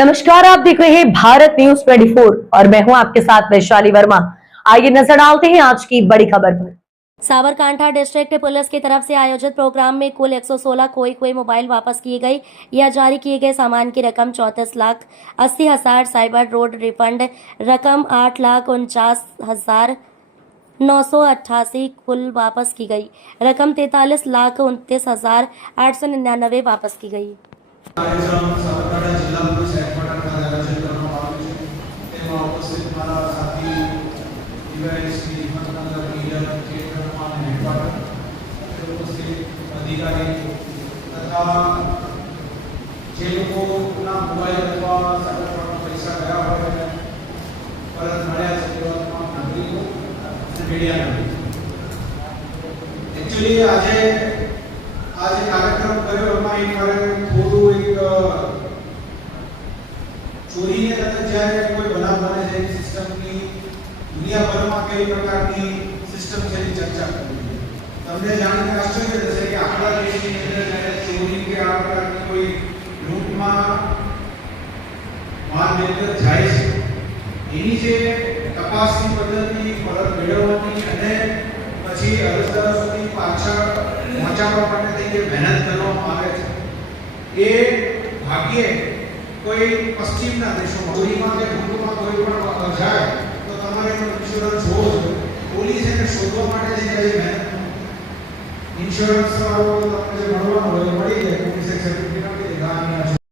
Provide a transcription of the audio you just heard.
नमस्कार, आप देख रहे हैं भारत न्यूज 24 और मैं हूं आपके साथ वैशाली वर्मा। आइए नजर डालते हैं आज की बड़ी खबर पर। साबरकांठा डिस्ट्रिक्ट पुलिस की तरफ से आयोजित प्रोग्राम में कुल 116 खोई मोबाइल वापस किए गए या जारी किए गए सामान की रकम 34,80,000, साइबर रोड रिफंड रकम 8,49,988 कुल वापस की गई। रकम 43,29,899 वापस की गई। कार्यक्रम साबरकांठा जिला पुलिस हेडक्वार्टर खाતે આયોજન કરવામાં આવ્યું છે તેમાં ઉપસ્થિત મારા સાથી ડીવાયએસપી હિંમતનગર રિજન કેન્દ્રમાં અને હેડક્વાર્ટર ઉપસ્થિત અધિકારી તથા જે લોકોના મોબાઈલ અથવા સાયબરમાં પૈસા ગયા હોય પરત મળ્યા છે તેવા તમામ નાગરિકો અને મીડિયાના એકચ્યુઅલી આજે કાર્યક્રમ કર્યો એમાં એક મારે થોડું એક ચોરીને લગત જ્યારે કોઈ બનાવ બને છે સિસ્ટમની દુનિયાભરમાં કઈ પ્રકારની સિસ્ટમ છે એની ચર્ચા કરવી જોઈએ। તમને જાણીને આશ્ચર્ય થશે કે આપણા દેશની અંદર જ્યારે ચોરી કે આ પ્રકારની કોઈ લૂંટમાં માલ મિલકત જાય છે એની જે તપાસની પદ્ધતિ પરત મેળવવાની અને પછી અરજદારો સુધી પાછા પહોંચાડવા માટે જે મહેનત કરવામાં આવે છે એ ભાગ્યે કોઈ પશ્ચિમના દેશોમાં ચોરીમાં કે લૂંટમાં કોઈ પણ જાય તો તમારે એનો ઇન્સ્યોરન્સ હોવો જોઈએ। પોલીસ એને શોધવા માટે જે મહેનત ઇન્સ્યોરન્સ વાળો તમને જે મળવાનો